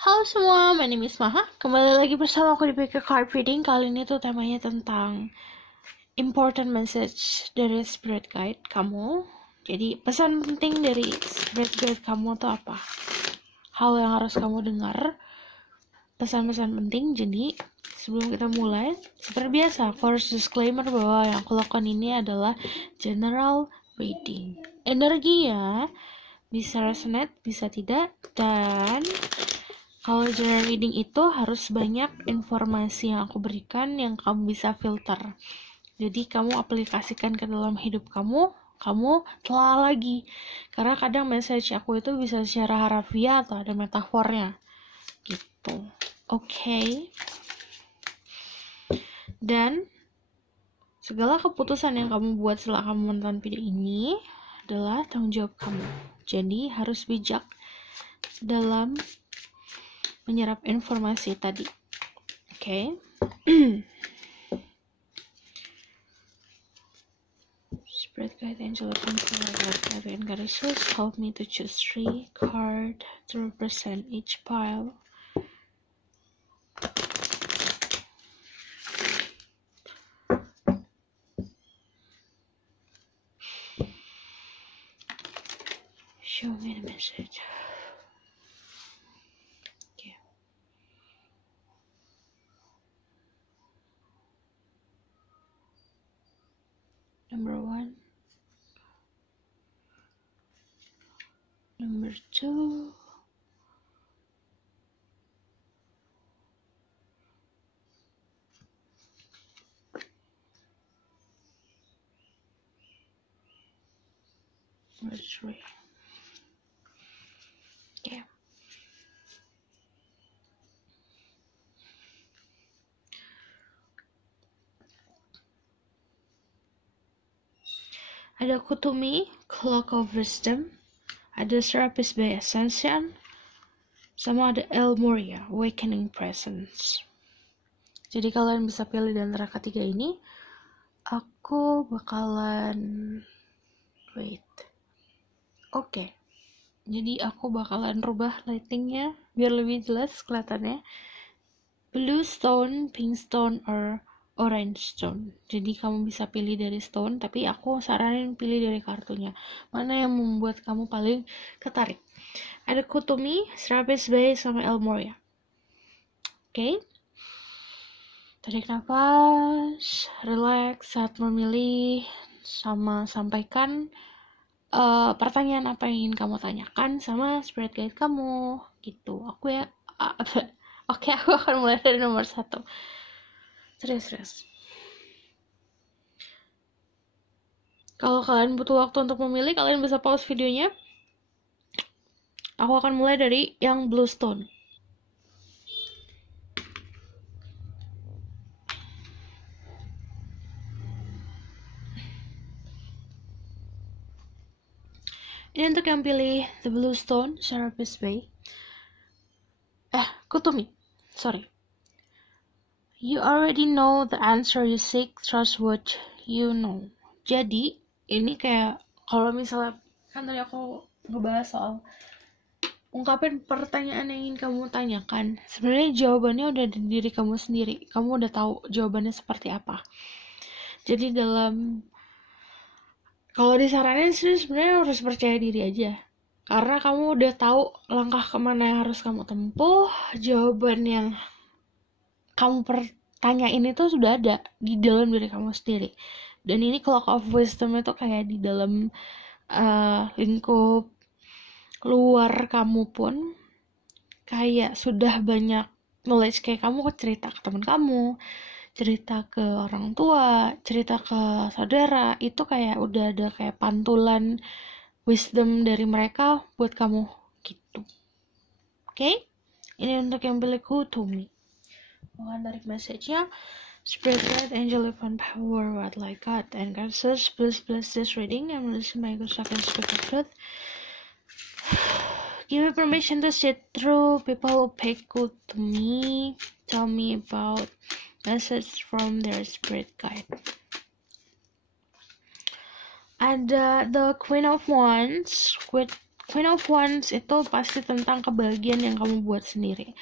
Halo semua, my name is Maha. Kembali lagi bersama aku di PK Card Reading. Kali ini tuh temanya tentang important message dari spirit guide kamu. Jadi pesan penting dari spirit guide kamu tuh apa? Hal yang harus kamu dengar. Pesan-pesan penting. Jadi sebelum kita mulai, seperti biasa, aku harus disclaimer bahwa yang aku lakukan ini adalah general reading. Energinya bisa resonate, bisa tidak, dan kalau general reading itu harus banyak informasi yang aku berikan yang kamu bisa filter. Jadi kamu aplikasikan ke dalam hidup kamu telah lagi. Karena kadang message aku itu bisa secara harafiah atau ada metafornya. Gitu. Oke. Dan segala keputusan yang kamu buat setelah kamu menonton video ini adalah tanggung jawab kamu. Jadi harus bijak dalam menyerap informasi tadi. Oke. Spirit guide angel and goddesses help me to choose 3 cards to represent each pile. Show me the message. Number 1, number 2, number 3. Okay. Ada Kutumi, Clock of Wisdom, ada Serapis by Ascension, sama ada El Moria, Awakening Presence. Jadi kalian bisa pilih di antara ketiga ini. Aku bakalan Oke. Jadi aku bakalan rubah lightingnya biar lebih jelas kelihatannya. Blue stone, pink stone, or orange stone. Jadi kamu bisa pilih dari stone, tapi aku saranin pilih dari kartunya. Mana yang membuat kamu paling ketarik. Ada Kutumi, Serapis Bay, sama El Moria. Oke. Tarik nafas, relax saat memilih, sama sampaikan pertanyaan apa yang ingin kamu tanyakan sama spirit guide kamu. Gitu. Oke, aku akan mulai dari nomor 1. Serius. Kalau kalian butuh waktu untuk memilih, kalian bisa pause videonya. Aku akan mulai dari yang blue stone. Ini untuk yang pilih the blue stone, Serapis Bay. Kutumi. Sorry. You already know the answer you seek, trust what you know. Jadi, ini kayak kalau misalnya kan tadi aku ngebahas soal ungkapin pertanyaan yang ingin kamu tanyakan. Sebenarnya jawabannya udah di diri kamu sendiri. Kamu udah tahu jawabannya seperti apa. Jadi kalau disaranin sih sebenarnya harus percaya diri aja. Karena kamu udah tahu langkah kemana yang harus kamu tempuh, jawaban yang kamu pertanyain itu sudah ada di dalam diri kamu sendiri. Dan ini Clock of Wisdom itu kayak di dalam lingkup luar kamu pun kayak sudah banyak knowledge, kayak kamu cerita ke teman kamu, cerita ke orang tua, cerita ke saudara, itu kayak udah ada kayak pantulan wisdom dari mereka buat kamu gitu. Oke? Ini untuk yang pilih Kutumi. Mohon tarik message-nya. Spirit guide, angel, and power, what like God and goddesses, please bless this reading and listen my good second speak of truth. Give me permission to sit through people who pick good to me. Tell me about message from their spirit guide. Ada the Queen of Wands with Queen of Wands itu pasti tentang kebahagiaan yang kamu buat sendiri.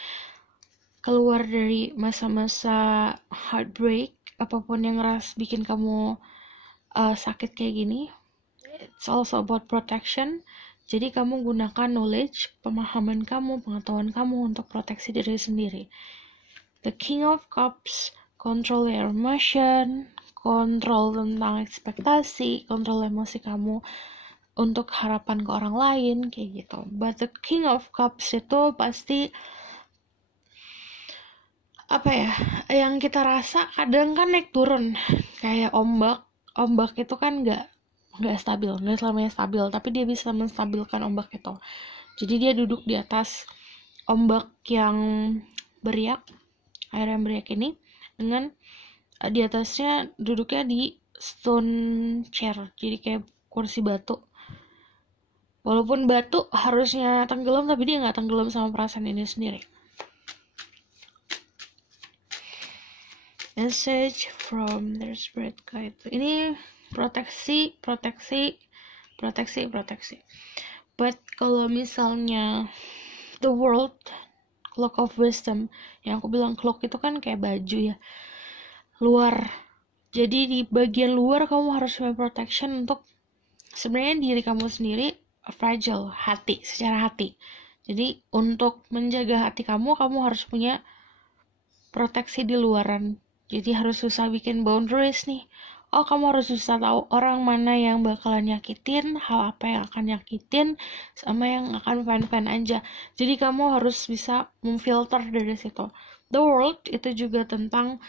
Keluar dari masa-masa heartbreak, apapun yang bikin kamu sakit kayak gini. It's also about protection. Jadi kamu gunakan knowledge, pemahaman kamu, pengetahuan kamu untuk proteksi diri sendiri. The King of Cups, control your emotion, kontrol tentang ekspektasi, kontrol emosi kamu untuk harapan ke orang lain, kayak gitu. But the King of Cups itu pasti apa ya, yang kita rasa kadang kan naik turun, kayak ombak itu kan nggak stabil, nggak selamanya stabil, tapi dia bisa menstabilkan ombak itu. Jadi dia duduk di atas ombak yang beriak, air yang beriak ini, dengan di atasnya duduknya di stone chair, jadi kayak kursi batu. Walaupun batu harusnya tenggelam, tapi dia nggak tenggelam sama perasaan ini sendiri. Message from their spirit guide. Ini proteksi. But kalau misalnya the world, cloak of wisdom, yang aku bilang cloak itu kan kayak baju ya, luar. Jadi di bagian luar kamu harus punya protection untuk sebenarnya diri kamu sendiri fragile, secara hati. Jadi untuk menjaga hati kamu harus punya proteksi di luaran. Jadi harus susah bikin boundaries nih. Kamu harus susah tahu orang mana yang bakalan nyakitin, hal apa yang akan nyakitin, sama yang akan fine-fine aja. Jadi kamu harus bisa memfilter dari situ. The world itu juga tentang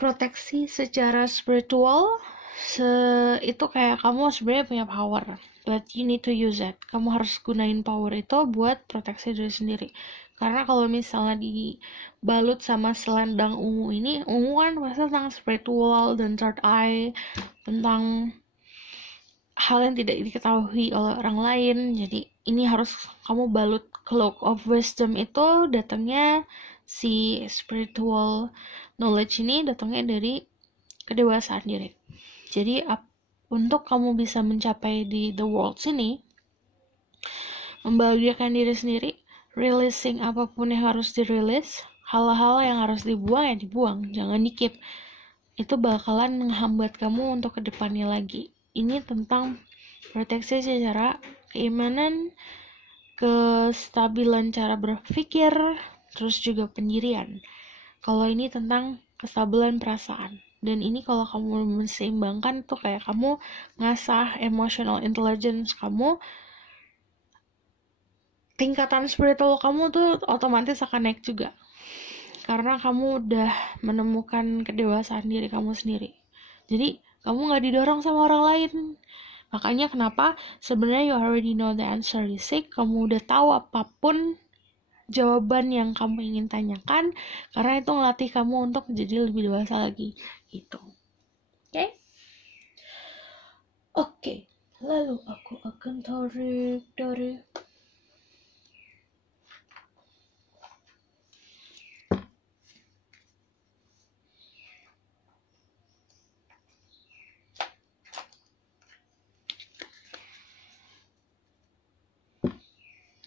proteksi secara spiritual. Itu kayak kamu sebenarnya punya power, but you need to use it. Kamu harus gunain power itu buat proteksi diri sendiri. Karena kalau misalnya dibalut sama selendang ungu ini, ungu kan pasti tentang spiritual dan third eye, tentang hal yang tidak diketahui oleh orang lain. Jadi ini harus kamu balut. Cloak of wisdom itu datangnya, si spiritual knowledge ini datangnya dari kedewasaan diri. Jadi untuk kamu bisa mencapai di the world sini, membahagiakan diri sendiri, releasing apapun yang harus dirilis, hal-hal yang harus dibuang ya dibuang, jangan di-keep. Itu bakalan menghambat kamu untuk kedepannya lagi. Ini tentang proteksi secara keimanan, kestabilan cara berpikir, terus juga pendirian. Kalau ini tentang kestabilan perasaan. Dan ini kalau kamu menseimbangkan tuh kayak kamu ngasah emotional intelligence kamu, tingkatan spiritual kamu tuh otomatis akan naik juga. Karena kamu udah menemukan kedewasaan diri kamu sendiri. Jadi kamu gak didorong sama orang lain. Makanya kenapa sebenarnya you already know the answer you seek. Kamu udah tahu apapun jawaban yang kamu ingin tanyakan, karena itu ngelatih kamu untuk jadi lebih dewasa lagi gitu. Oke. Lalu aku akan tarik dari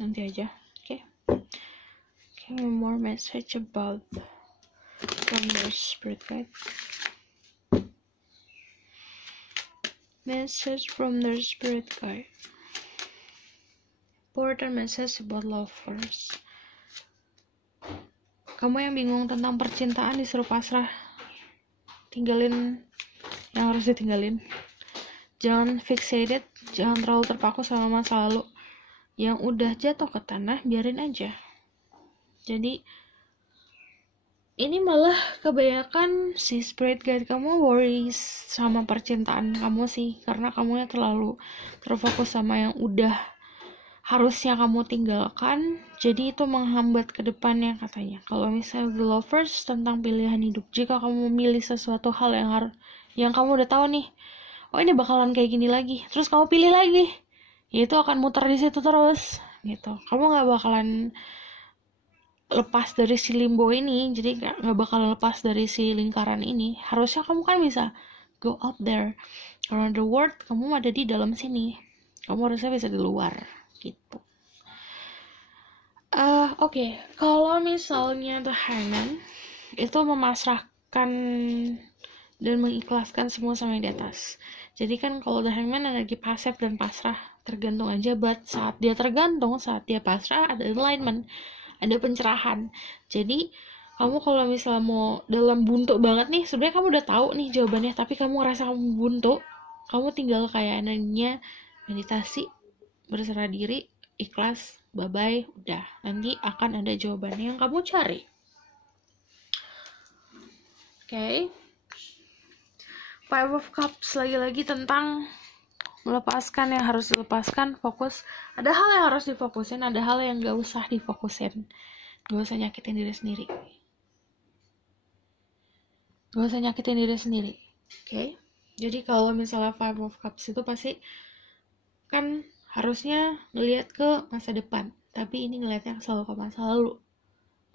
nanti aja. Give me more message about from your spirit guide. Message from their spirit guide. Important message about lovers. Kamu yang bingung tentang percintaan disuruh pasrah. Tinggalin yang harus ditinggalin. Jangan fixated, jangan terlalu terpaku sama masa lalu. Yang udah jatuh ke tanah, biarin aja. Jadi ini malah kebanyakan si spirit guide kamu worries sama percintaan kamu sih, karena kamunya terlalu terfokus sama yang udah harusnya kamu tinggalkan. Jadi itu menghambat ke depannya katanya. Kalau misalnya the lovers tentang pilihan hidup, jika kamu memilih sesuatu hal yang kamu udah tahu nih, ini bakalan kayak gini lagi, terus kamu pilih lagi, ya itu akan muter di situ terus gitu. Kamu nggak bakalan lepas dari si limbo ini, jadi nggak bakal lepas dari si lingkaran ini. Harusnya kamu kan bisa go out there around the world. Kamu ada di dalam sini, kamu harusnya bisa di luar gitu. Oke. Kalau misalnya The Hangman itu memasrahkan dan mengikhlaskan semua sama yang di atas. Jadi kan kalau The Hangman energi pasif dan pasrah, tergantung aja. But saat dia tergantung, saat dia pasrah, ada enlightenment, ada pencerahan. Jadi kamu kalau misalnya mau dalam buntu banget nih, sebenarnya kamu udah tahu nih jawabannya, tapi kamu ngerasa kamu buntu, kamu tinggal kayak energinya meditasi, berserah diri, ikhlas, bye-bye, udah. Nanti akan ada jawabannya yang kamu cari. Oke. Five of Cups lagi-lagi tentang melepaskan yang harus dilepaskan, fokus. Ada hal yang harus difokusin, ada hal yang gak usah difokusin. Gak usah nyakitin diri sendiri. Gak usah nyakitin diri sendiri. Oke. Jadi kalau misalnya Five of Cups itu pasti kan harusnya ngelihat ke masa depan, tapi ini ngelihatnya selalu ke masa lalu.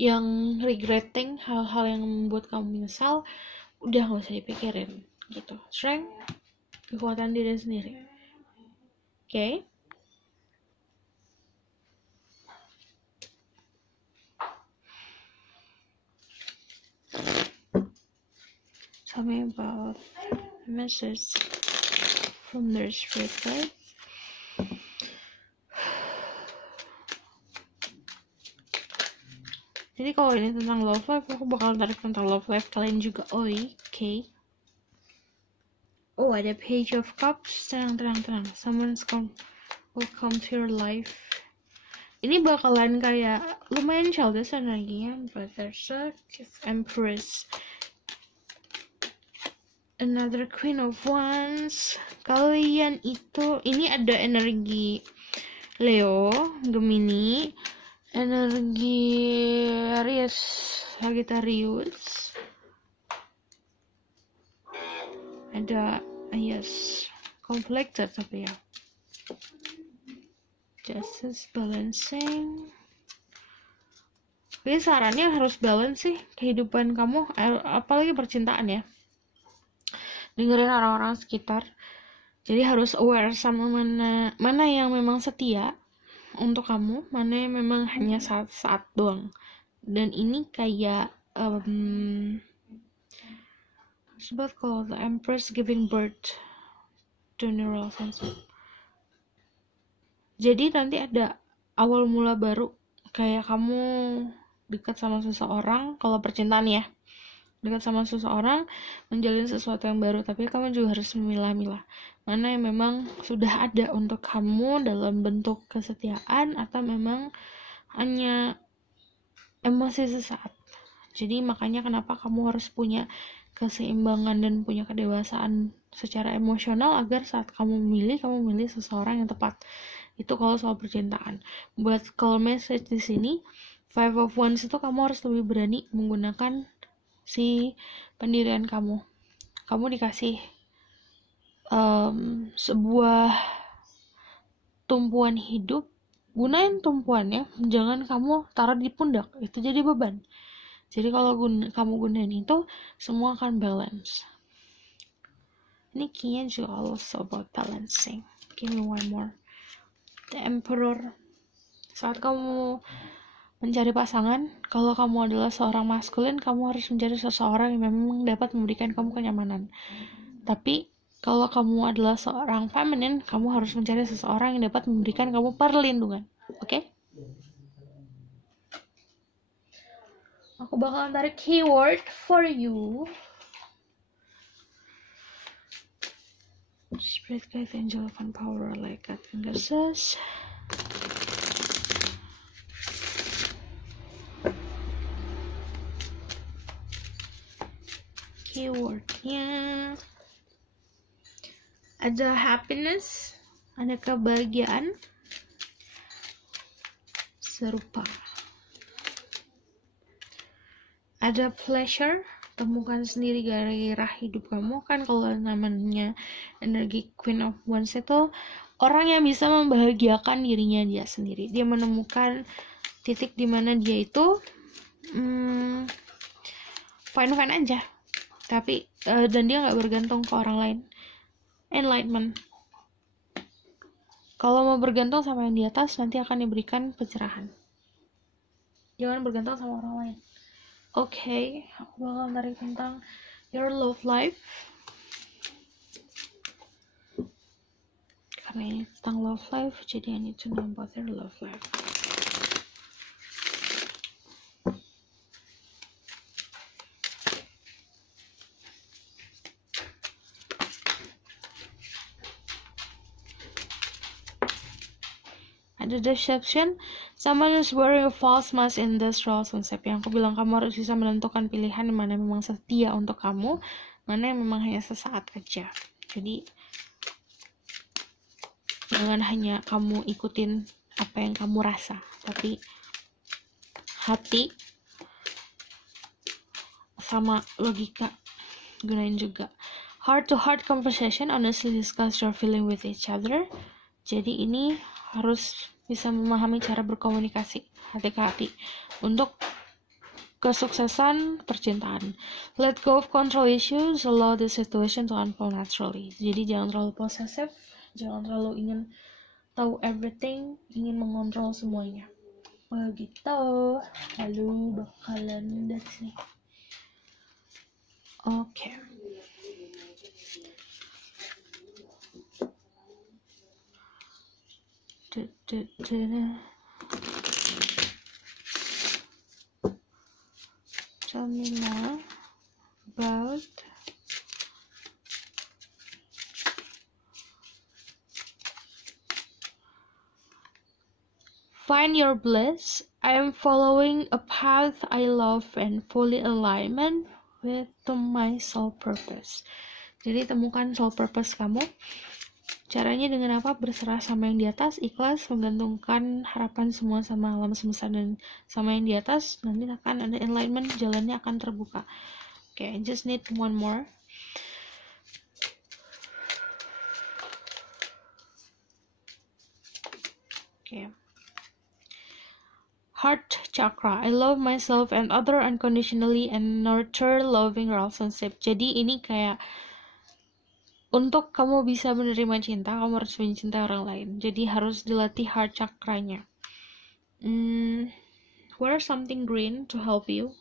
Yang regretting, hal-hal yang membuat kamu menyesal, udah gak usah dipikirin gitu. Strength, kekuatan diri sendiri. Oke. Tell me about a message from their spirit guide. Jadi kalau ini tentang love life, aku bakal tarik tentang love life kalian juga. Okay. Oh, ada Page of Cups. Tenang. Someone's will come to your life. Ini bakalan kayak lumayan childish energinya, but there's a Empress. Another Queen of Wands. Kalian itu, ini ada energi Leo, Gemini, energi Aries, Sagittarius. Ada conflicted tapi ya. Justice, balancing. Jadi sarannya harus balance sih kehidupan kamu, apalagi percintaan ya. Dengerin orang-orang sekitar. Jadi harus aware sama mana yang memang setia untuk kamu, mana yang memang hanya saat-saat doang. Dan ini kayak sebab kalau the Empress giving birth to new relationship. Jadi nanti ada awal mula baru, kayak kamu dekat sama seseorang, kalau percintaan ya, dekat sama seseorang, menjalin sesuatu yang baru, tapi kamu juga harus memilah-milah mana yang memang sudah ada untuk kamu dalam bentuk kesetiaan atau memang hanya emosi sesaat. Jadi makanya kenapa kamu harus punya keseimbangan dan punya kedewasaan secara emosional agar saat kamu memilih seseorang yang tepat. Itu kalau soal percintaan. Buat kalau message di sini, Five of Wands itu kamu harus lebih berani menggunakan si pendirian kamu. Kamu dikasih sebuah tumpuan hidup, gunain tumpuannya, jangan kamu taruh di pundak, itu jadi beban. Jadi kalau kamu gunain itu, semua akan balance. Ini kayaknya juga also about balancing. Give me one more. The Emperor. Saat kamu mencari pasangan, kalau kamu adalah seorang maskulin, kamu harus mencari seseorang yang memang dapat memberikan kamu kenyamanan. Tapi kalau kamu adalah seorang feminin, kamu harus mencari seseorang yang dapat memberikan kamu perlindungan. Oke? Aku bakalan tarik keyword for you. Spirit guide, angel of power, like God and goddesses. Keywordnya ada happiness, ada kebahagiaan, serupa. Ada pleasure, temukan sendiri gairah hidup kamu. Kan kalau namanya energi Queen of Wands itu orang yang bisa membahagiakan dirinya dia sendiri. Dia menemukan titik di mana dia itu fine-fine aja, tapi dan dia nggak bergantung ke orang lain. Enlightenment. Kalau mau bergantung sama yang di atas, nanti akan diberikan pencerahan. Jangan bergantung sama orang lain. Oke, aku bakal tarik tentang your love life. Karena ini tentang love life, jadi I need to know about your love life. Ada deception, someone is wearing a false mask in this relationship. Yang aku bilang, kamu harus bisa menentukan pilihan mana yang memang setia untuk kamu, mana yang memang hanya sesaat aja. Jadi jangan hanya kamu ikutin apa yang kamu rasa, tapi hati sama logika gunain juga. Heart to heart conversation, honestly discuss your feeling with each other. Jadi ini harus bisa memahami cara berkomunikasi hati ke hati untuk kesuksesan percintaan. Let go of control issues, allow the situation to unfold naturally. Jadi jangan terlalu posesif, jangan terlalu ingin tahu everything, ingin mengontrol semuanya. Begitu. Lalu bakalan dari sini. Oke. Tell me more about find your bliss. I am following a path I love and fully alignment with my soul purpose. Jadi temukan soul purpose kamu. Caranya dengan apa? Berserah sama yang di atas, ikhlas, menggantungkan harapan semua sama alam semesta dan sama yang di atas. Nanti akan ada alignment, jalannya akan terbuka. Okay, I just need one more. Okay. Heart chakra. I love myself and other unconditionally and nurture loving relationship. Jadi ini kayak untuk kamu bisa menerima cinta, kamu harus mencintai orang lain. Jadi harus dilatih heart chakranya. Wear something green to help you.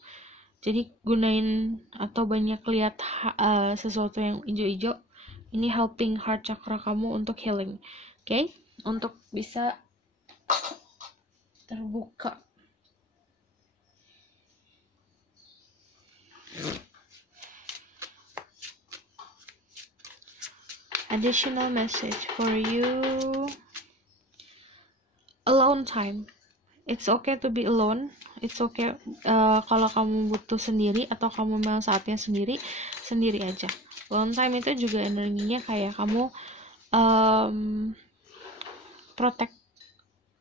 Jadi gunain atau banyak lihat sesuatu yang hijau-hijau. Ini helping heart chakra kamu untuk healing. Okay? Untuk bisa terbuka. Additional message for you. Alone time. It's okay to be alone. It's okay kalau kamu butuh sendiri atau kamu memang saatnya sendiri aja. Alone time itu juga energinya kayak kamu protect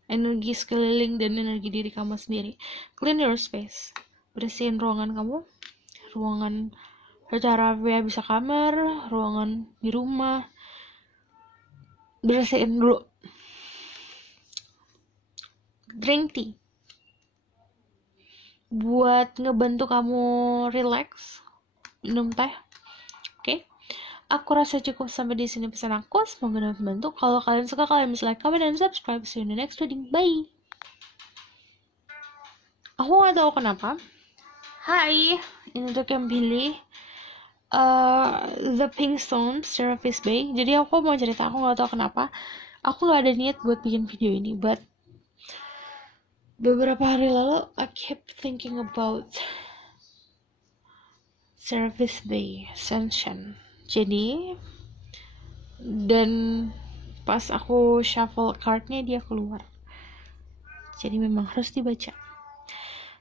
energi sekeliling dan energi diri kamu sendiri. Clean your space. Bersihin ruangan kamu. Ruangan secara bisa kamar, ruangan di rumah. Bersihin dulu. Drink tea buat ngebantu kamu relax, minum teh. Oke. Aku rasa cukup sampai di sini pesan aku. Semoga dapat membantu. Kalau kalian suka, kalian bisa like, comment, dan subscribe. See you in the next reading. Bye. Aku nggak tahu kenapa. Hai, ini untuk yang pilih The Pink Stone Serapis Bay. Jadi aku mau cerita, aku nggak tahu kenapa aku nggak ada niat buat bikin video ini, but beberapa hari lalu I kept thinking about Serapis Bay Ascension. Jadi dan pas aku shuffle cardnya dia keluar, jadi memang harus dibaca.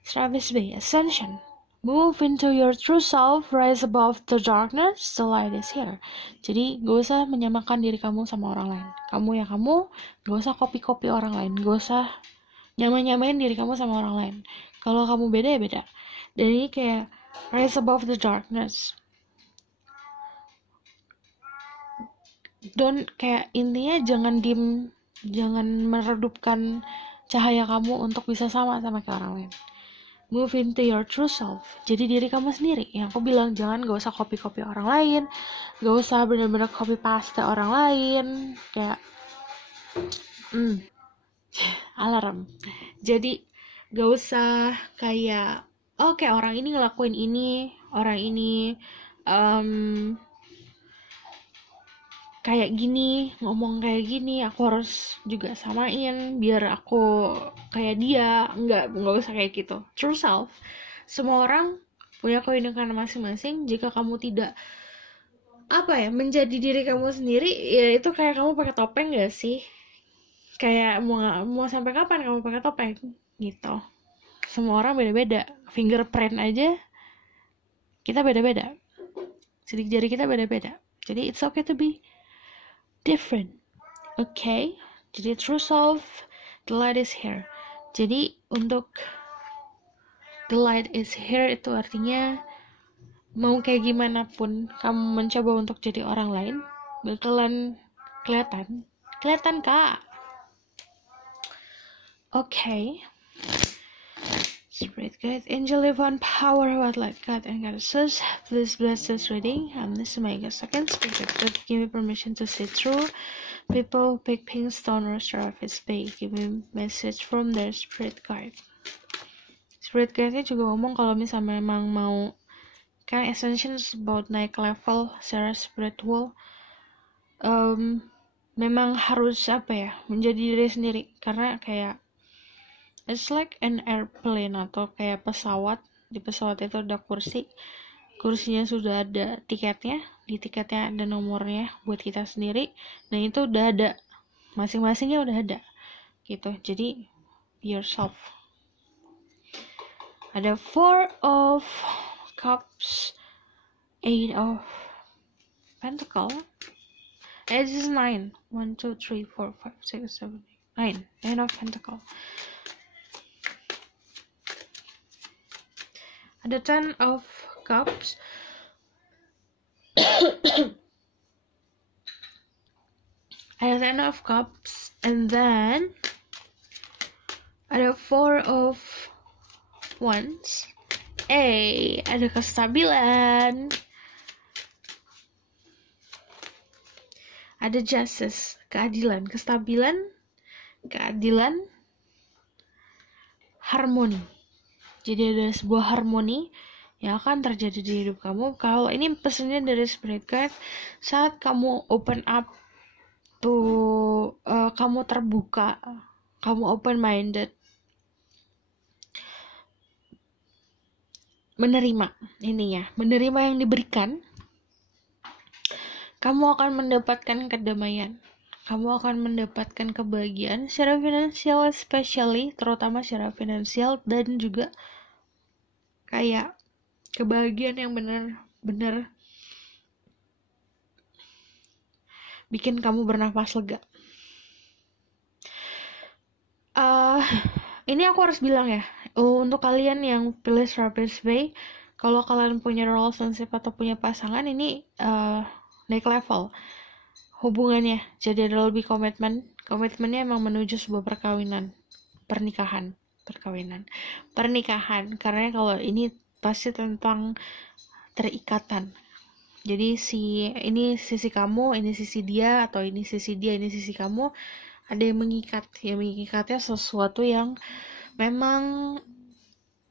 Serapis Bay Ascension. Move into your true self, rise above the darkness, the light is here. Jadi gak usah menyamakan diri kamu sama orang lain. Kamu ya kamu, gak usah copy-copy orang lain. Gak usah nyamain diri kamu sama orang lain. Kalau kamu beda ya beda. Dan ini kayak rise above the darkness. Kayak intinya jangan diem, jangan meredupkan cahaya kamu untuk bisa sama kayak orang lain. Move into your true self. Jadi diri kamu sendiri. Yang aku bilang jangan gak usah copy-copy orang lain. Gak usah bener-bener copy paste orang lain. Kayak Alarm. Jadi gak usah kayak oke, orang ini ngelakuin ini, orang ini kayak gini, ngomong kayak gini, aku harus juga samain biar aku kayak dia. Nggak usah kayak gitu. True self. Semua orang punya keunikan masing-masing. Jika kamu tidak menjadi diri kamu sendiri, ya itu kayak kamu pakai topeng gak sih? Kayak mau sampai kapan kamu pakai topeng gitu. Semua orang beda-beda. Fingerprint aja kita beda-beda. Sidik jari kita beda-beda. Jadi it's okay to be different. Okay, jadi true self, the light is here. Jadi untuk the light is here itu artinya mau kayak gimana pun kamu mencoba untuk jadi orang lain, bakalan kelihatan kak. Okay. Spirit guide, angel divine power, what light God and goddesses, please bless this reading. This is Mega Second. Spirit guide, give me permission to see through. People pick pink stone or star of his bay. Give me message from their spirit guide. Spirit guide-nya juga ngomong kalau misalnya memang mau, kan Ascension is about naik level secara spiritual. Memang harus menjadi diri sendiri, karena kayak it's like an airplane atau kayak pesawat. Di pesawat itu ada kursinya sudah ada tiketnya, di tiketnya ada nomornya buat kita sendiri. Nah itu udah ada, masing-masingnya udah ada gitu. Jadi yourself. Ada 4 of Cups, 8 of Pentacles. This is 9. 1, 2, 3, 4, 5, 6, 7, 8. 9 of Pentacles. Ada 10 of Cups. Ada 10 of Cups. And then ada 4 of Wands. Ada kestabilan. Ada justice, keadilan, kestabilan, keadilan, harmoni. Jadi ada sebuah harmoni yang akan terjadi di hidup kamu. Kalau ini pesannya dari Spirit Guide, saat kamu open up to, kamu terbuka, kamu open minded, menerima yang diberikan, kamu akan mendapatkan kedamaian. Kamu akan mendapatkan kebahagiaan secara finansial, especially, terutama secara finansial, dan juga kayak kebahagiaan yang benar-benar bikin kamu bernafas lega. Ini aku harus bilang ya, untuk kalian yang pilih Strawberry Bay, kalau kalian punya relationship atau punya pasangan, ini naik level hubungannya, jadi ada lebih komitmennya emang menuju sebuah pernikahan, karena kalau ini pasti tentang terikatan. Jadi ini sisi kamu, ini sisi dia, atau ini sisi dia, ini sisi kamu, ada yang mengikatnya sesuatu yang memang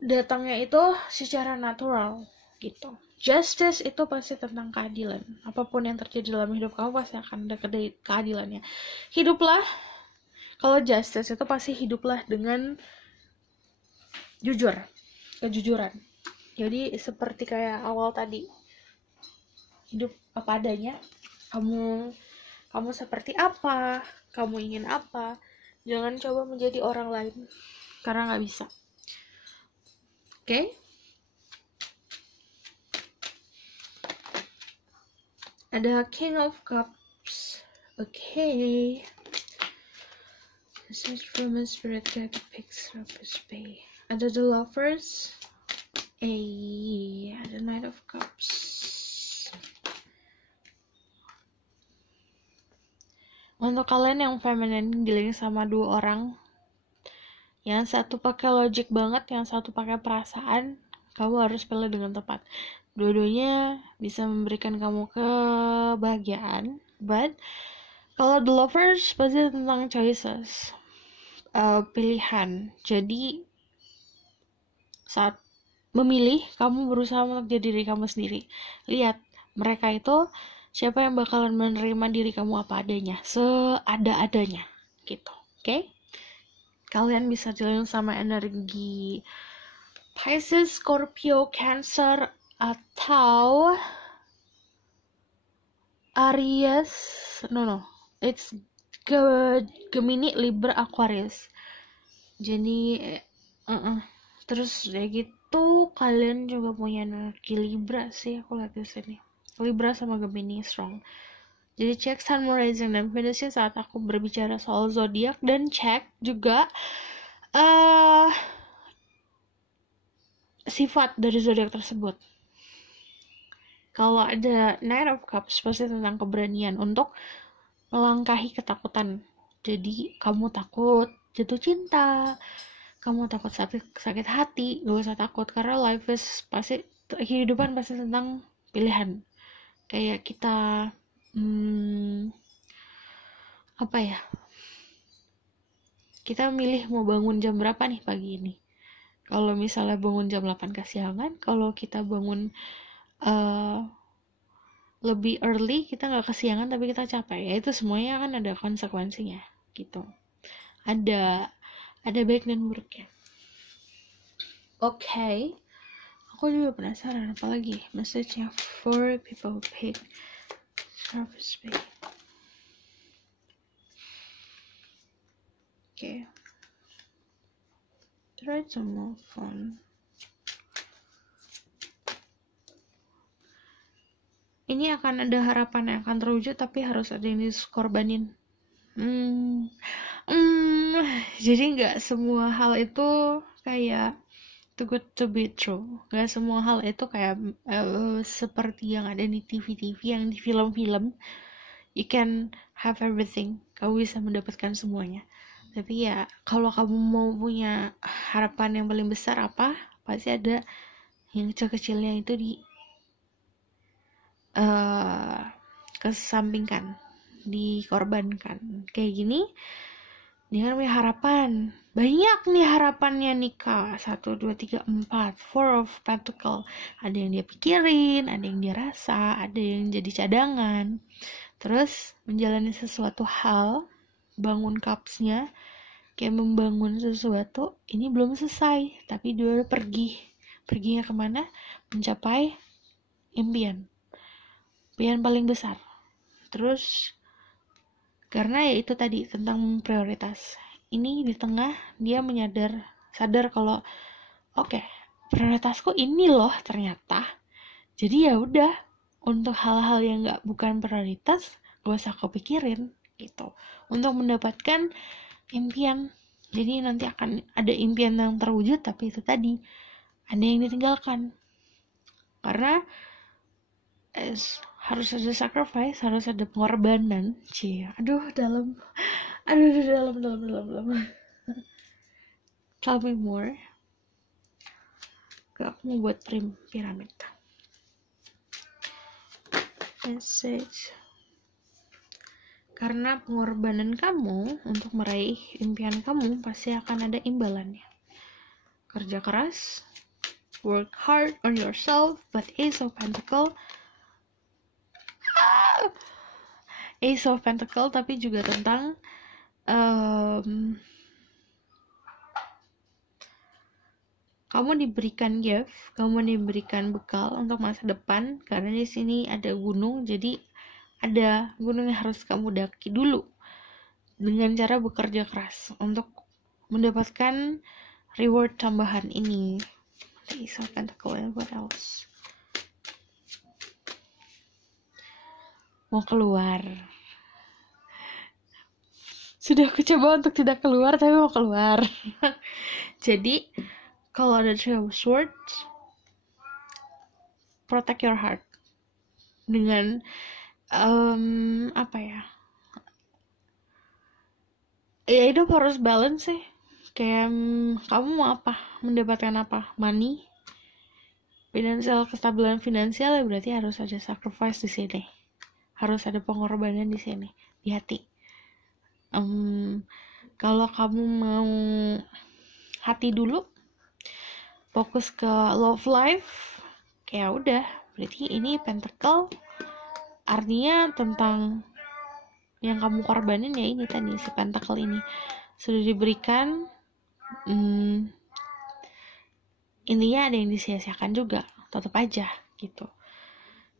datangnya itu secara natural gitu. Justice itu pasti tentang keadilan. Apapun yang terjadi dalam hidup kamu pasti akan ada keadilannya. Hiduplah, kalau justice itu pasti hiduplah dengan kejujuran. Jadi seperti kayak awal tadi, hidup apa adanya. Kamu seperti apa, kamu ingin apa. Jangan coba menjadi orang lain, karena nggak bisa. Okay? Ada King of Cups. Okay. This is from a spirit guide that picks up his bay. Ada The Lovers. Ada Knight of Cups. Untuk kalian yang feminine, dealing sama 2 orang, yang satu pakai logic banget, yang satu pakai perasaan, kamu harus pilih dengan tepat. Dua-duanya bisa memberikan kamu kebahagiaan, but Kalau the lovers pasti tentang choices, pilihan. Jadi saat memilih, kamu berusaha untuk jadi diri kamu sendiri. Lihat, mereka itu siapa yang bakalan menerima diri kamu apa adanya, seada-adanya, gitu. Oke? Kalian bisa jalan sama energi Pisces, Scorpio, Cancer, atau Aries. No, it's Gemini, Libra, Aquarius. Jadi terus ya gitu, kalian juga punya energi Libra sih, aku lihat di sini. Libra sama Gemini strong. Jadi cek Sun, Moon, Rising, dan Venusnya saat aku berbicara soal zodiak, dan cek juga sifat dari zodiak tersebut. Kalau ada Knight of Cups pasti tentang keberanian untuk melangkahi ketakutan. Jadi kamu takut jatuh cinta, kamu takut sakit hati, gak usah takut, karena life is pasti, kehidupan pasti tentang pilihan. Kayak kita apa ya, kita milih mau bangun jam berapa nih pagi ini. Kalau misalnya bangun jam 8 kesiangan, kalau kita bangun lebih early, kita nggak kesiangan tapi kita capek, ya itu semuanya kan ada konsekuensinya gitu. Ada baik dan buruknya. Oke. Aku juga penasaran apalagi message-nya for people who pick service pay. Okay. Try to move on. Ini akan ada harapan yang akan terwujud, tapi harus ada yang dikorbanin. Jadi nggak semua hal itu kayak too good to be true. Nggak semua hal itu kayak seperti yang ada di TV-TV, yang di film-film. You can have everything. Kamu bisa mendapatkan semuanya. Tapi ya, kalau kamu mau punya harapan yang paling besar apa, pasti ada yang kecil-kecilnya itu di kesampingkan, dikorbankan. Kayak gini, dia kan punya harapan. Banyak nih harapannya nikah. 1, 2, 3, 4. 4 of Pentacle. Ada yang dia pikirin, ada yang dia rasa, ada yang jadi cadangan. Terus menjalani sesuatu hal, bangun Cups-nya, kayak membangun sesuatu, ini belum selesai, tapi dia udah pergi. Perginya kemana? Mencapai impian paling besar. Terus karena ya itu tadi tentang prioritas. Ini di tengah dia sadar kalau oke, prioritasku ini loh ternyata. Jadi ya udah, untuk hal-hal yang bukan prioritas gak usah kepikirin gitu. Untuk mendapatkan impian. Jadi nanti akan ada impian yang terwujud, tapi itu tadi ada yang ditinggalkan. Karena harus ada sacrifice, harus ada pengorbanan. Dalam. Tell me more. Aku mau buat piramid. Message. Karena pengorbanan kamu untuk meraih impian kamu pasti akan ada imbalannya. Kerja keras, work hard on yourself, but Ace of Pentacle tapi juga tentang kamu diberikan gift, kamu diberikan bekal untuk masa depan, karena di sini ada gunung, jadi ada gunung yang harus kamu daki dulu dengan cara bekerja keras untuk mendapatkan reward tambahan ini. Ace of Pentacle, and what else? Mau keluar. Sudah aku coba untuk tidak keluar, tapi mau keluar. Jadi kalau ada Three of Swords, protect your heart dengan ya hidup harus balance sih. Kayak kamu mau apa, mendapatkan apa, money, finansial, kestabilan finansial, ya berarti harus ada sacrifice di sini, harus ada pengorbanan di sini, di hati. Kalau kamu mau hati dulu, fokus ke love life, kayak udah, berarti ini pentacle artinya tentang yang kamu korbanin ya ini tadi, si pentacle ini sudah diberikan. Intinya ada yang disia-siakan juga, tetap aja gitu.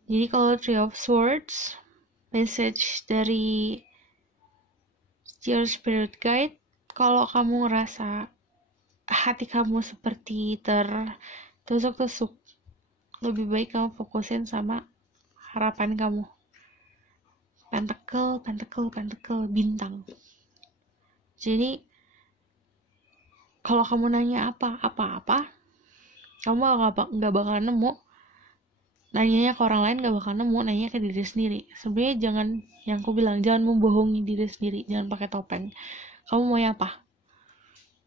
Jadi kalau Three of Swords, message dari your spirit guide, kalau kamu ngerasa hati kamu seperti tertusuk-tusuk, lebih baik kamu fokusin sama harapan kamu. Pentacle, pentacle, pentacle, bintang. Jadi kalau kamu nanya apa-apa, kamu nggak bakal nemu. Nanyanya ke orang lain gak bakal nemu, nanya ke diri sendiri. Sebenarnya jangan, yang aku bilang, jangan membohongi diri sendiri, jangan pakai topeng. Kamu mau apa?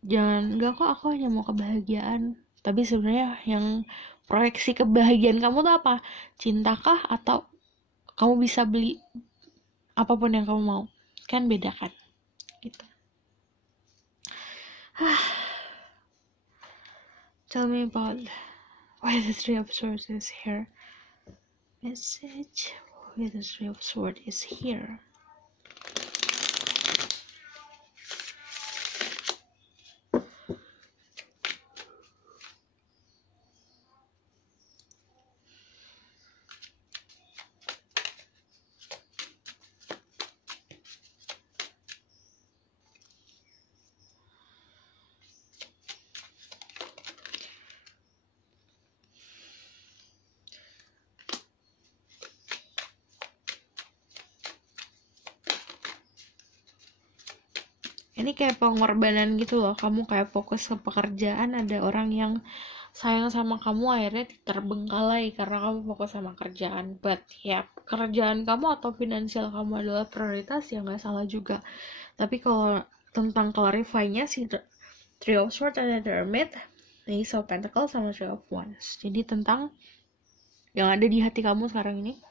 Jangan, enggak kok aku hanya mau kebahagiaan. Tapi sebenarnya yang proyeksi kebahagiaan kamu tuh apa? Cintakah atau kamu bisa beli apapun yang kamu mau? Kan beda kan? Gitu. Tell me about why the Three of Swords is here. Message why the Three of Swords is here. Ini kayak pengorbanan gitu loh, kamu kayak fokus ke pekerjaan, ada orang yang sayang sama kamu akhirnya terbengkalai karena kamu fokus sama kerjaan. But ya, kerjaan kamu atau finansial kamu adalah prioritas, ya nggak salah juga. Tapi kalau tentang clarify-nya si Three of Swords ada The Hermit, Ace of Pentacles sama Three of Wands. Jadi tentang yang ada di hati kamu sekarang ini,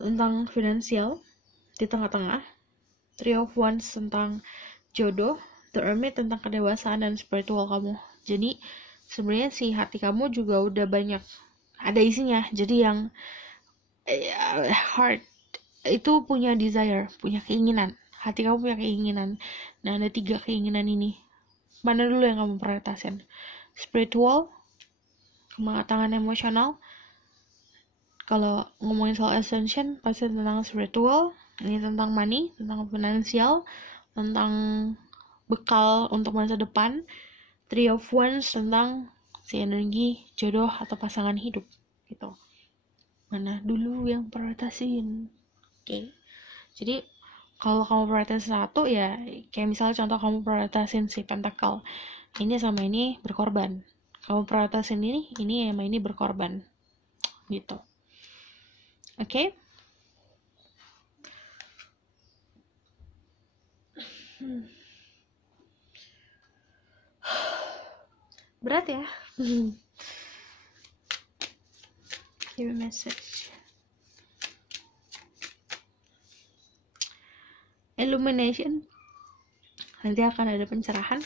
tentang finansial di tengah-tengah. Three of Wands tentang jodoh, The Hermit tentang kedewasaan dan spiritual kamu. Jadi sebenarnya si hati kamu juga udah banyak ada isinya. Jadi yang heart itu punya desire, punya keinginan. Hati kamu punya keinginan. Nah, ada 3 keinginan ini. Mana dulu yang kamu prioritasin? Spiritual, kematangan emosional. Kalau ngomongin soal ascension, pasti tentang spiritual. Ini tentang money, tentang finansial, tentang bekal untuk masa depan. Three of Wands tentang si energi jodoh atau pasangan hidup gitu. Mana dulu yang prioritasin? Oke. Jadi kalau kamu prioritasin satu ya, kayak misalnya contoh kamu prioritasin si pentacle, ini sama ini berkorban. Kamu prioritasin ini sama ini berkorban gitu. Oke? Berat ya? Give a message. Illumination. Nanti akan ada pencerahan.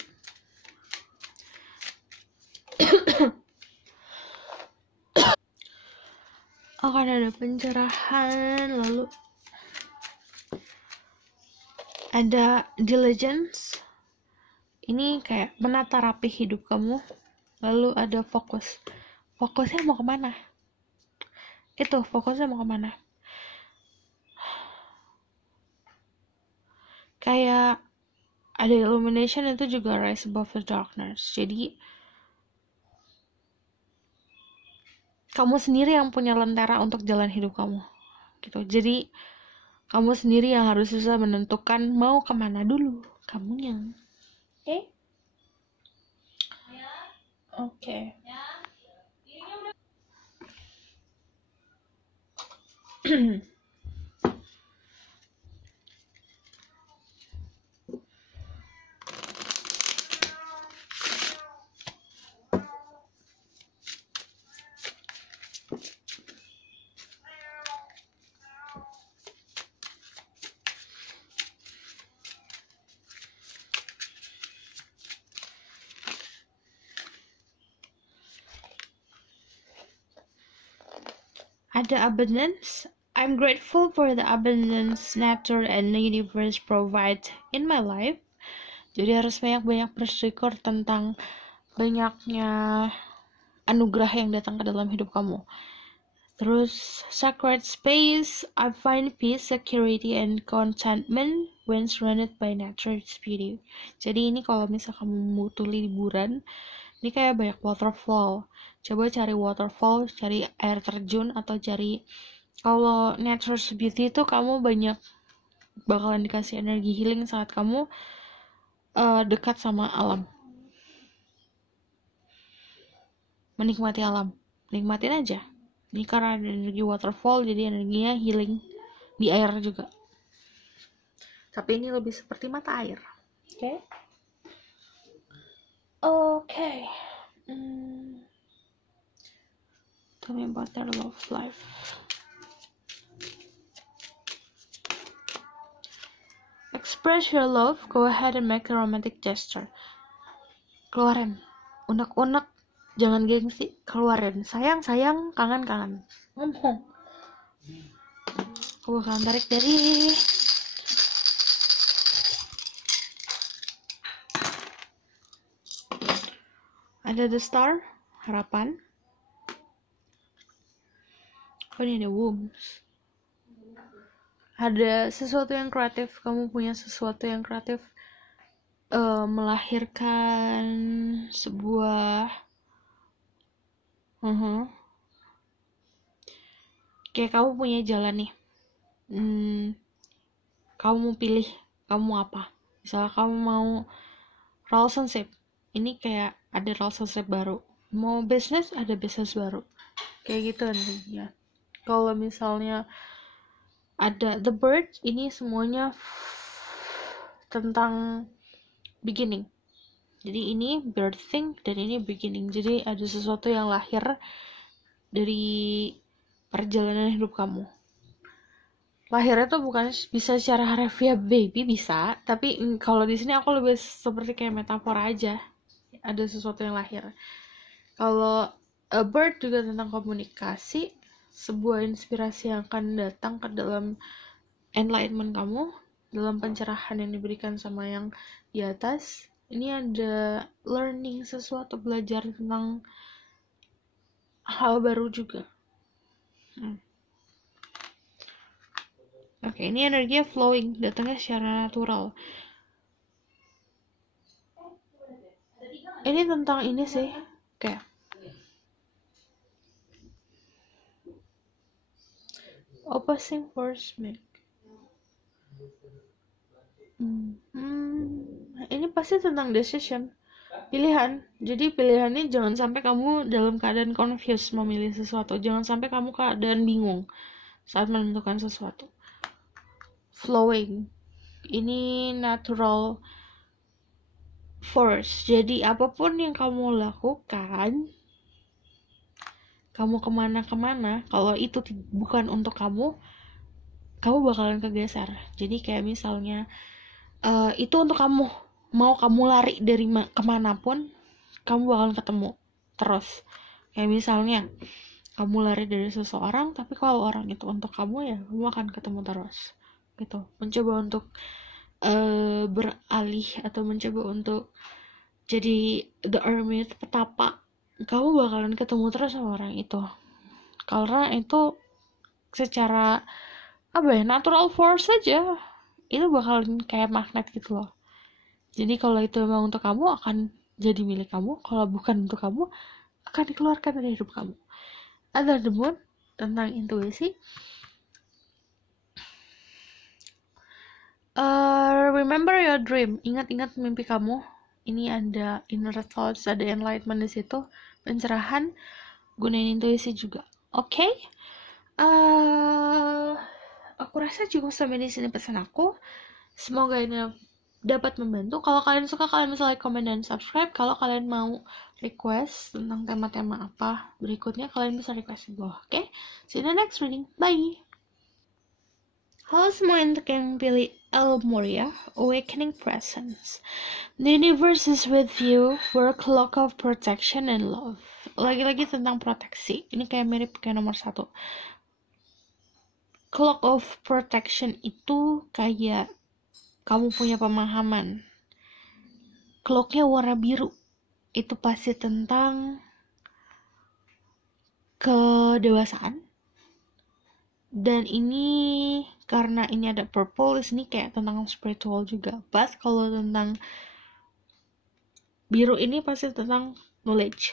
Akan ada pencerahan, lalu ada diligence. Ini kayak menata rapi hidup kamu. Lalu ada fokus. Fokusnya mau kemana? Itu, fokusnya mau kemana? Kayak ada illumination, itu juga rise above the darkness. Jadi kamu sendiri yang punya lentera untuk jalan hidup kamu gitu. Jadi kamu sendiri yang harus bisa menentukan mau kemana dulu kamunya. Oke? Oke. ada abundance. I'm grateful for the abundance nature and the universe provide in my life. Jadi harus banyak-banyak bersyukur tentang banyaknya anugerah yang datang ke dalam hidup kamu. Terus sacred space, I find peace, security, and contentment when surrounded by nature's beauty. Jadi ini kalau misal kamu butuh liburan, ini kayak banyak waterfall. Coba cari waterfall, cari air terjun, atau cari, kalau nature's beauty itu kamu banyak bakalan dikasih energi healing saat kamu dekat sama alam. Menikmati alam, nikmatin aja. Ini karena ada energi waterfall, jadi energinya healing di air juga. Tapi ini lebih seperti mata air. Oke. Tell me about their love life. Express your love. Go ahead and make a romantic gesture. Keluarin. Unek-unek. Jangan gengsi, keluarin. Sayang, kangen. Ngomong. Aku bakalan tarik dari ada the star, harapan. Oh, ini ada wombs. Ada sesuatu yang kreatif, kamu punya sesuatu yang kreatif, melahirkan sebuah kayak kamu punya jalan nih. Kamu mau pilih kamu apa. Misalnya kamu mau relationship, ini kayak ada relationship baru. Mau bisnis, ada bisnis baru. Kayak gitu ya. Kalau misalnya ada the bird, ini semuanya tentang beginning. Jadi ini birthing dan ini beginning. Jadi ada sesuatu yang lahir dari perjalanan hidup kamu. Lahirnya tuh bukan bisa secara harfiah baby, bisa, tapi kalau di sini aku lebih seperti kayak metafora aja. Ada sesuatu yang lahir. Kalau a bird juga tentang komunikasi, sebuah inspirasi yang akan datang ke dalam enlightenment kamu, dalam pencerahan yang diberikan sama yang di atas. Ini ada learning sesuatu, belajar tentang hal baru juga. Oke, ini energinya flowing, datangnya secara natural. Ini tentang ini sih, kayak opposing force make. Ini pasti tentang decision, pilihan. Jadi pilihannya jangan sampai kamu dalam keadaan confused memilih sesuatu. Jangan sampai kamu keadaan bingung saat menentukan sesuatu. Flowing, ini natural force. Jadi apapun yang kamu lakukan, kamu kemana-kemana, kalau itu bukan untuk kamu bakalan kegeser. Jadi kayak misalnya itu untuk kamu, mau kamu lari dari kemanapun, kamu bakalan ketemu terus. Kayak misalnya kamu lari dari seseorang, tapi kalau orang itu untuk kamu, ya kamu akan ketemu terus gitu. Mencoba untuk beralih atau mencoba untuk jadi the hermit, petapa, kamu bakalan ketemu terus sama orang itu, karena itu secara natural force aja, itu bakalan kayak magnet gitu loh. Jadi kalau itu memang untuk kamu, akan jadi milik kamu. Kalau bukan untuk kamu, akan dikeluarkan dari hidup kamu. Ada the moon, tentang intuisi. Remember your dream, ingat-ingat mimpi kamu. Ini ada inner thoughts, ada enlightenment di situ, pencerahan, gunain intuisi juga. Oke? Aku rasa cukup sampai di sini pesan aku. Semoga ini dapat membantu. Kalau kalian suka, kalian bisa like, comment, dan subscribe. Kalau kalian mau request tentang tema-tema apa berikutnya, kalian bisa request di bawah. Oke? See you in the next reading. Bye! Halo semua untuk yang pilih El Moria, Awakening Presence. The universe is with you, work clock of protection and love. Lagi-lagi tentang proteksi. Ini kayak mirip kayak nomor 1. cloak of protection itu kayak kamu punya pemahaman. Cloaknya warna biru, itu pasti tentang kedewasaan. Dan ini karena ini ada purple, ini kayak tentang spiritual juga. But kalau tentang biru ini pasti tentang knowledge,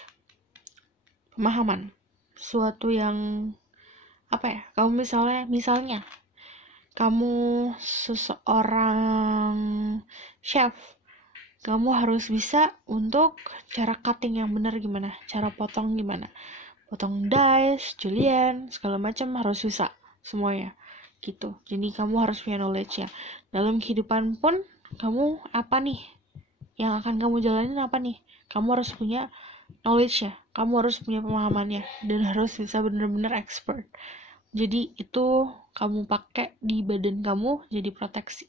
pemahaman, suatu yang apa ya, kamu misalnya kamu seseorang chef, kamu harus bisa untuk cara cutting yang benar gimana, cara potong gimana, potong dice, julienne, segala macam harus bisa semuanya gitu. Jadi kamu harus punya knowledge ya. Dalam kehidupan pun kamu apa nih yang akan kamu jalanin, apa nih, kamu harus punya knowledge ya, kamu harus punya pemahamannya, dan harus bisa bener-bener expert. Jadi itu kamu pakai di badan kamu jadi proteksi.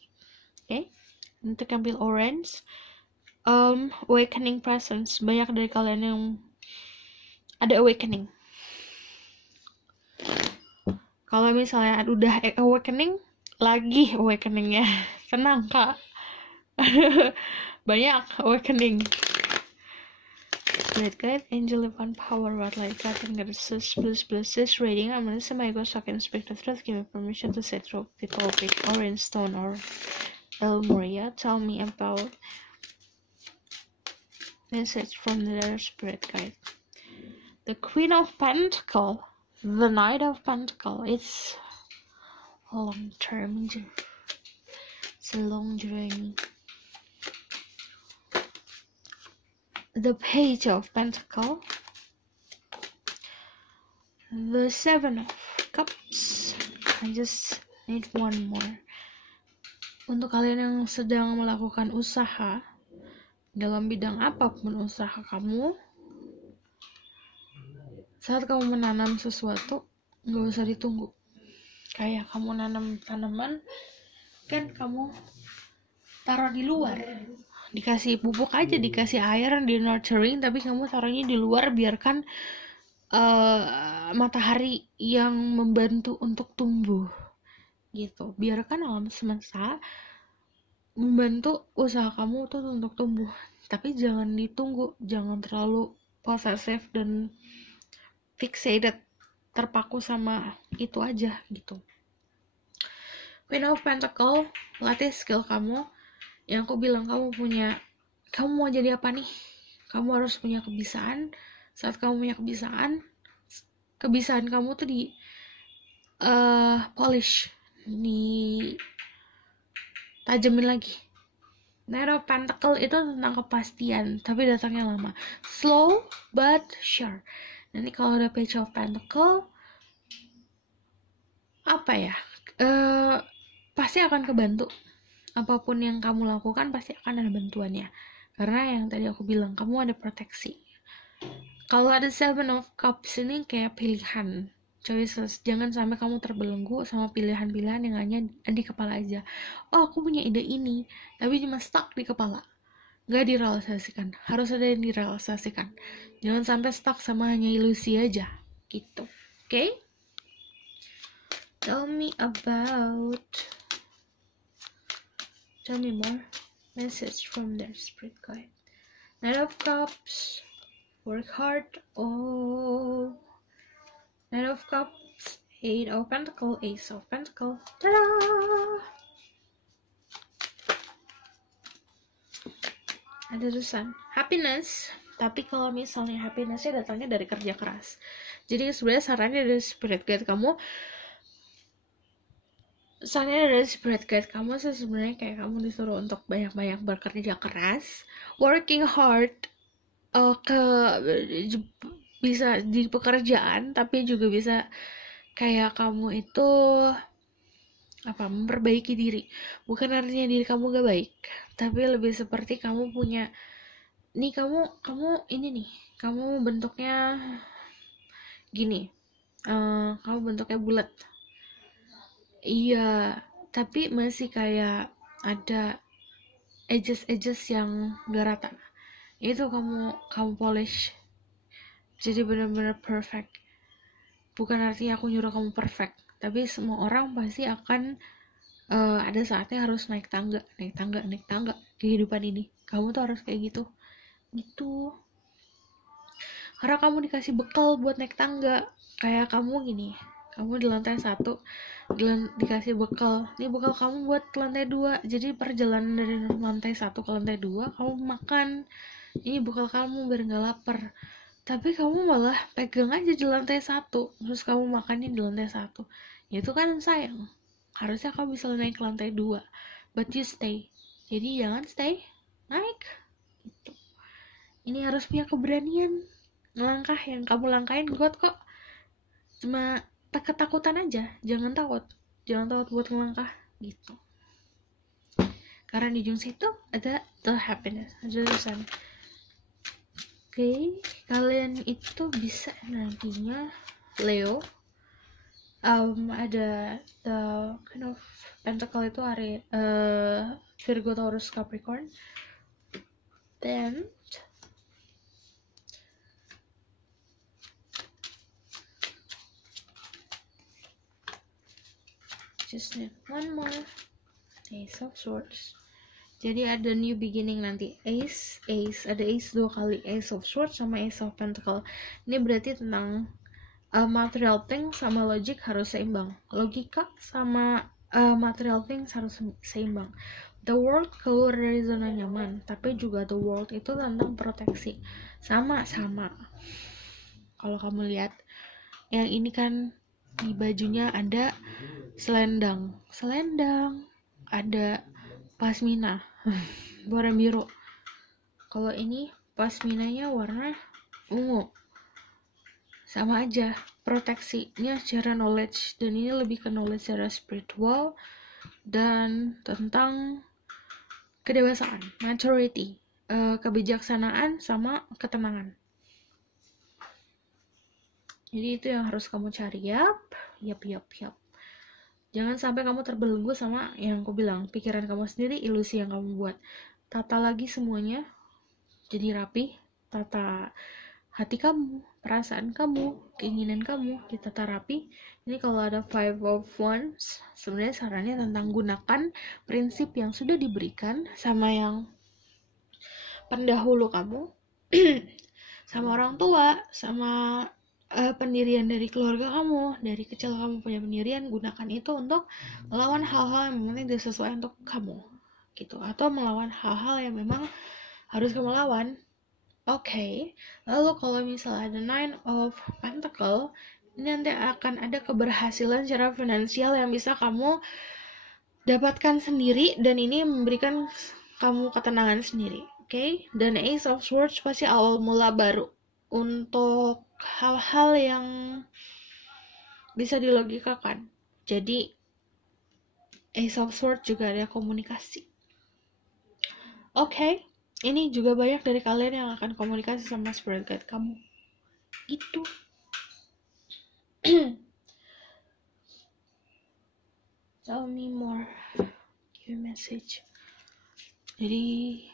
Oke? Untuk ambil orange, awakening presence. Banyak dari kalian yang ada awakening. Kalau misalnya udah awakening, lagi awakeningnya. Tenang kak. Banyak awakening. Spirit guide, angel divine power, what light guiding goddesses, blesses reading. I'm gonna say my ghost I can speak the truth. Give me permission to set up the topic. Orange stone or El Moria. Tell me about message from the spirit guide. The Queen of Pentacles, the Knight of Pentacles. It's a long term. It's a long journey. The Page of Pentacles, the Seven of Cups. I just need one more. Untuk kalian yang sedang melakukan usaha dalam bidang apapun usaha kamu, saat kamu menanam sesuatu, nggak usah ditunggu. Kayak kamu nanam tanaman, kan kamu taruh di luar, dikasih pupuk aja, dikasih air, di nurturing, tapi kamu taruhnya di luar, biarkan matahari yang membantu untuk tumbuh gitu. Biarkan alam semesta membantu usaha kamu tuh untuk tumbuh, tapi jangan ditunggu, jangan terlalu possessive dan fixated, terpaku sama itu aja gitu. Queen of Pentacles, latih skill kamu. Yang aku bilang, kamu mau jadi apa nih? Kamu harus punya kebisaan. Saat kamu punya kebisaan kamu tuh di polish, di tajemin lagi. Knight of Pentacles itu tentang kepastian, tapi datangnya lama. Slow but sure. Nanti kalau ada Page of Pentacles, apa ya? Pasti akan kebantu. Apapun yang kamu lakukan pasti akan ada bantuannya. Karena yang tadi aku bilang, kamu ada proteksi. Kalau ada Seven of Cups ini kayak pilihan, choices. Jangan sampai kamu terbelenggu sama pilihan-pilihan yang hanya di kepala aja. Oh, aku punya ide ini, tapi cuma stuck di kepala. Gak direalisasikan. Harus ada yang direalisasikan. Jangan sampai stuck sama hanya ilusi aja. Gitu. Okay? Tell me more message from their spirit guide. Knight of Cups, work hard. Oh, Knight of Cups, Eight of Pentacles, Ace of Pentacles. Ta-da! Ada tulisan happiness, tapi kalau misalnya happinessnya datangnya dari kerja keras. Jadi sebenarnya sarannya dari spirit guide kamu, sih sebenarnya kayak kamu disuruh untuk banyak-banyak bekerja keras, working hard, bisa di pekerjaan, tapi juga bisa kayak kamu itu memperbaiki diri. Bukan artinya diri kamu gak baik, tapi lebih seperti kamu punya nih, kamu ini nih, kamu bentuknya gini, kamu bentuknya bulat. Iya, tapi masih kayak ada edges yang gak rata. Itu kamu polish. Jadi benar-benar perfect. Bukan artinya aku nyuruh kamu perfect, tapi semua orang pasti akan ada saatnya harus naik tangga. Kehidupan ini kamu tuh harus kayak gitu. Karena kamu dikasih bekal buat naik tangga. Kayak kamu gini, kamu di lantai 1 dikasih bekal. Ini bekal kamu buat lantai 2. Jadi perjalanan dari lantai 1 ke lantai 2 kamu makan. Ini bekal kamu biar gak lapar. Tapi kamu malah pegang aja di lantai 1, terus kamu makannya di lantai 1. Ya itu kan sayang. Harusnya kamu bisa naik ke lantai 2, but you stay. Jadi jangan stay, naik gitu. Ini harus punya keberanian. Ngelangkah yang kamu langkahin kuat kok. Cuma ketakutan aja, jangan takut buat ngelangkah gitu. Karena di ujung situ ada the happiness, ada tulisan. Oke, kalian itu bisa nantinya Leo, ada the kind of pentacle itu Virgo, Taurus, Capricorn. Then just need one more. Ace of Swords. Jadi ada new beginning nanti. Ace, ada Ace 2 kali. Ace of Swords sama Ace of Pentacle. Ini berarti tentang material things sama logic harus seimbang. Logika sama material things harus seimbang. The world keluar dari zona nyaman, tapi juga the world itu tentang proteksi. Sama-sama. Kalau kamu lihat, yang ini kan di bajunya ada selendang, ada pasmina warna biru. Kalau ini pasminanya warna ungu. Sama aja, proteksinya secara knowledge, dan ini lebih ke knowledge secara spiritual dan tentang kedewasaan, maturity, kebijaksanaan sama ketenangan. Jadi itu yang harus kamu cari. Yap. Jangan sampai kamu terbelenggu sama yang aku bilang, pikiran kamu sendiri, ilusi yang kamu buat. Tata lagi semuanya, jadi rapi. Tata hati kamu, perasaan kamu, keinginan kamu, ditata rapi. Ini kalau ada 5 of Wands, sebenarnya sarannya tentang gunakan prinsip yang sudah diberikan sama yang pendahulu kamu, sama orang tua, sama pendirian dari keluarga kamu. Dari kecil kamu punya pendirian, gunakan itu untuk melawan hal-hal yang memang tidak sesuai untuk kamu gitu, atau melawan hal-hal yang memang harus kamu lawan. Oke. Lalu kalau misalnya ada 9 of Pentacle, ini nanti akan ada keberhasilan secara finansial yang bisa kamu dapatkan sendiri, dan ini memberikan kamu ketenangan sendiri. Oke. Dan Ace of Swords pasti awal mula baru untuk hal-hal yang bisa dilogikakan. Jadi Ace of Swords juga ada komunikasi. Oke. Ini juga banyak dari kalian yang akan komunikasi sama spirit guide kamu. Gitu. Tell me more. Give me message. Jadi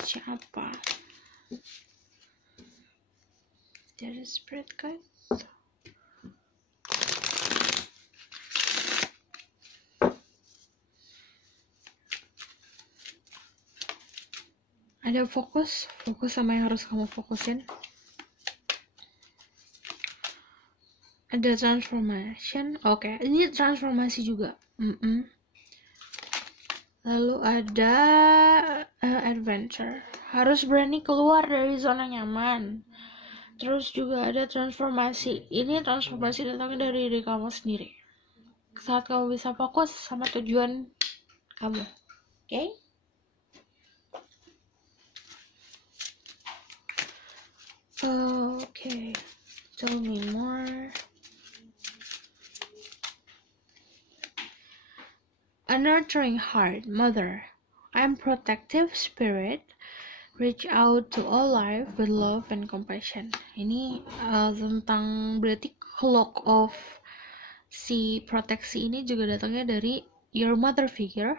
siapa? Dari spirit guide. Ada fokus sama yang harus kamu fokusin. Ada transformation. Oke, ini transformasi juga. Lalu ada adventure. Harus berani keluar dari zona nyaman. Terus juga ada transformasi. Ini transformasi datangnya dari diri kamu sendiri. Saat kamu bisa fokus sama tujuan kamu. Oke? Okay. Tell me more. A nurturing heart, mother. I'm protective spirit. Reach out to all life with love and compassion. Ini tentang berarti clock of si proteksi ini juga datangnya dari your mother figure.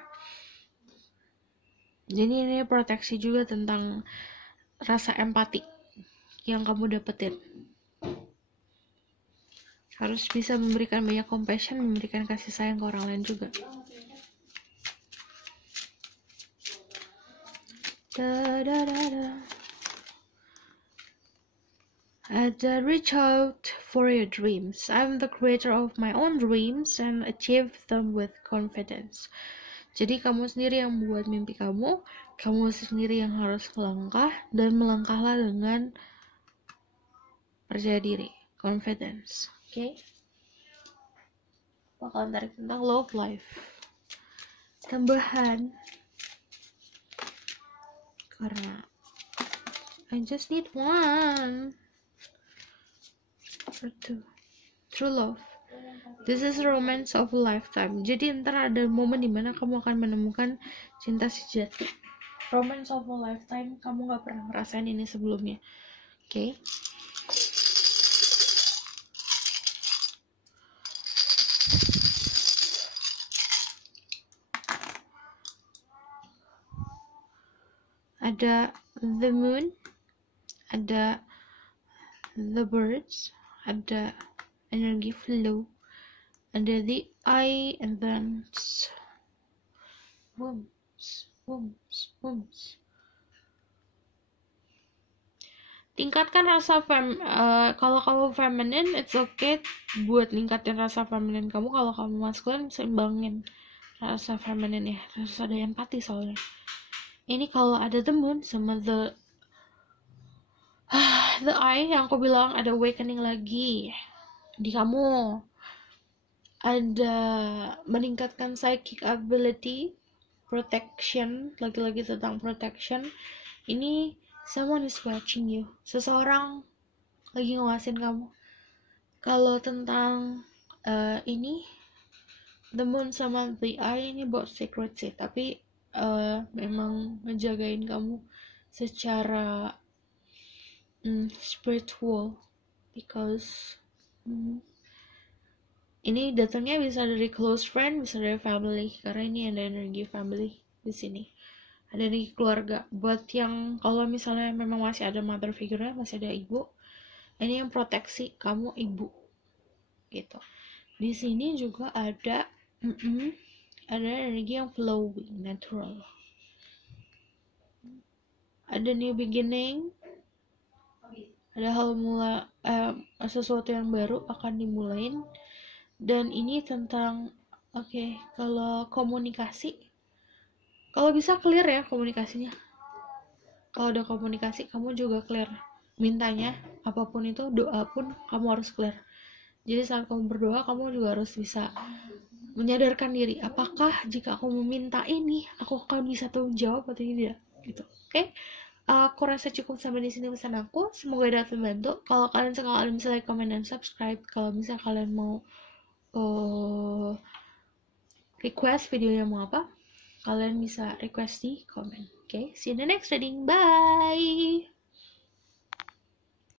Jadi ini proteksi juga tentang rasa empati yang kamu dapetin. harus bisa memberikan banyak compassion, memberikan kasih sayang ke orang lain juga. Ada reach out for your dreams. I'm the creator of my own dreams and achieve them with confidence. Jadi kamu sendiri yang membuat mimpi kamu sendiri yang harus melangkah, dan melangkahlah dengan percaya diri, confidence. Oke? Bakalan tarik tentang love life. Tambahan, karena I just need one or two. True love. This is romance of a lifetime. Jadi ntar ada momen dimana kamu akan menemukan cinta sejati. Romance of a lifetime. Kamu gak pernah ngerasain ini sebelumnya. Oke? Ada the moon, ada the birds, ada energy flow, ada the eye, and then wombs. Tingkatkan rasa kalau kamu feminine, it's okay buat ningkatin rasa feminine kamu. Kalau kamu masculine, seimbangin rasa feminine ya, harus ada empati soalnya. Ini kalau ada the moon sama the eye yang aku bilang, ada awakening lagi di kamu, ada meningkatkan psychic ability, protection, lagi-lagi tentang protection. Ini someone is watching you, seseorang lagi ngawasin kamu. Kalau tentang ini the moon sama the eye, ini buat secret sih, tapi memang ngejagain kamu secara spiritual, because ini datangnya bisa dari close friend, bisa dari family, karena ini ada energi family di sini, ada energi keluarga. Buat yang kalau misalnya memang masih ada mother figure-nya, masih ada ibu, ini yang proteksi kamu ibu gitu. Di sini juga ada energi yang flowing, natural. Ada new beginning, ada hal mula, sesuatu yang baru akan dimulain. Dan ini tentang kalau komunikasi, kalau bisa clear ya komunikasinya. Kalau udah komunikasi, kamu juga clear mintanya, apapun itu, doa pun kamu harus clear. Jadi saat kamu berdoa, kamu juga harus bisa menyadarkan diri, apakah jika aku meminta ini, aku akan bisa tanggung jawab atau tidak gitu. Oke? Aku rasa cukup sampai di sini pesan aku. Semoga dapat membantu. Kalau kalian suka, kalian bisa like, comment, dan subscribe. Kalau misalnya kalian mau request videonya mau apa, kalian bisa request di komen. Oke? See you in the next reading. Bye.